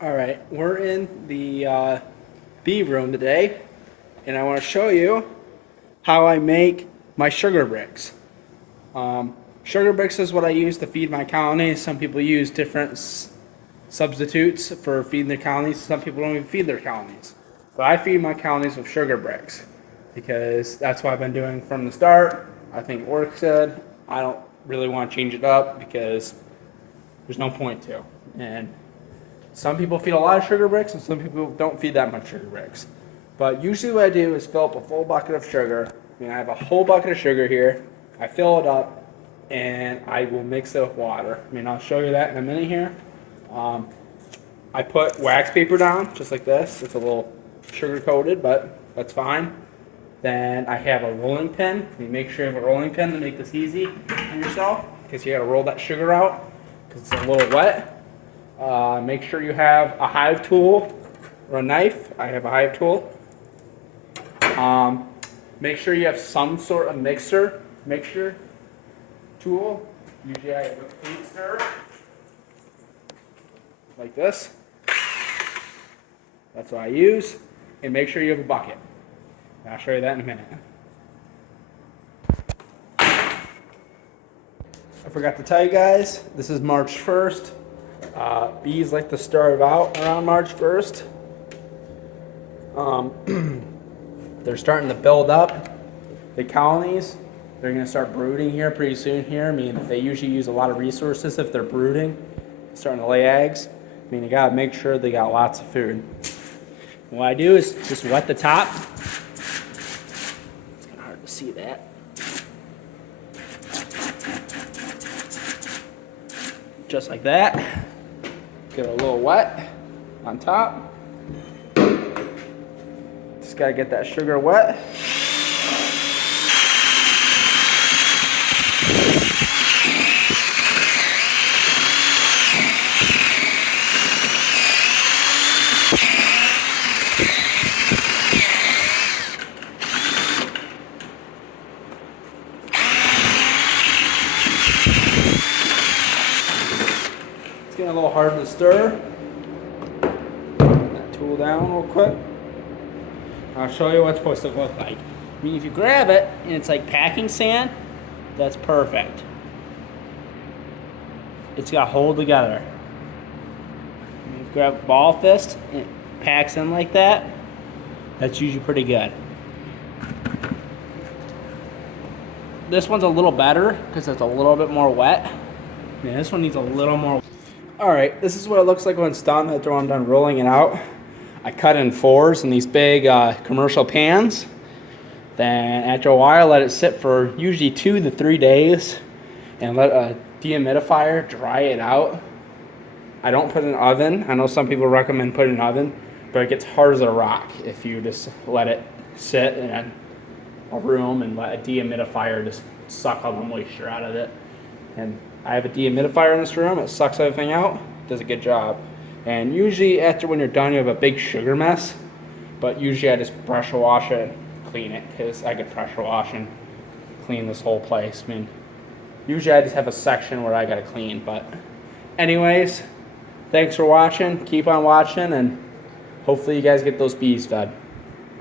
All right, we're in the bee room today, and I want to show you how I make my sugar bricks. Sugar bricks is what I use to feed my colonies. Some people use different substitutes for feeding their colonies. Some people don't even feed their colonies. But I feed my colonies with sugar bricks because that's what I've been doing from the start. I think it works good. I don't really want to change it up because there's no point to. And some people feed a lot of sugar bricks and some people don't feed that much sugar bricks. But usually what I do is fill up a full bucket of sugar. I mean, I have a whole bucket of sugar here. I fill it up and I will mix it with water. I mean, I'll show you that in a minute here. I put wax paper down just like this. It's a little sugar coated, but that's fine. Then I have a rolling pin. You make sure you have a rolling pin to make this easy on yourself because you got to roll that sugar out because it's a little wet. Make sure you have a hive tool or a knife. I have a hive tool. Make sure you have some sort of mixture tool. Usually I have a paint stirrer like this. That's what I use. And make sure you have a bucket. And I'll show you that in a minute. I forgot to tell you guys, this is March 1st. Bees like to start out around March 1st. They're starting to build up the colonies. They're going to start brooding here pretty soon here. I mean, they usually use a lot of resources if they're brooding, starting to lay eggs. I mean, you got to make sure they got lots of food. What I do is just wet the top. It's kind of hard to see that. Just like that. Get it a little wet on top. Just got to get that sugar wet. It's getting a little hard to stir. That tool down real quick. I'll show you what it's supposed to look like. I mean, if you grab it and it's like packing sand, that's perfect. It's got to hold together. If you grab a ball fist and it packs in like that, that's usually pretty good. This one's a little better because it's a little bit more wet. Yeah, this one needs a little more. Alright, this is what it looks like when it's done after I'm done rolling it out. I cut in fours in these big commercial pans. Then after a while, let it sit for usually 2 to 3 days and let a dehumidifier dry it out. I don't put it in an oven. I know some people recommend putting it in an oven, but it gets hard as a rock if you just let it sit in a room and let a dehumidifier just suck all the moisture out of it. And I have a dehumidifier in this room. It sucks everything out. Does a good job. And usually after when you're done, you have a big sugar mess. But usually I just pressure wash it and clean it because I could pressure wash and clean this whole place. I mean, usually I just have a section where I got to clean. But anyways, thanks for watching. Keep on watching and hopefully you guys get those bees fed.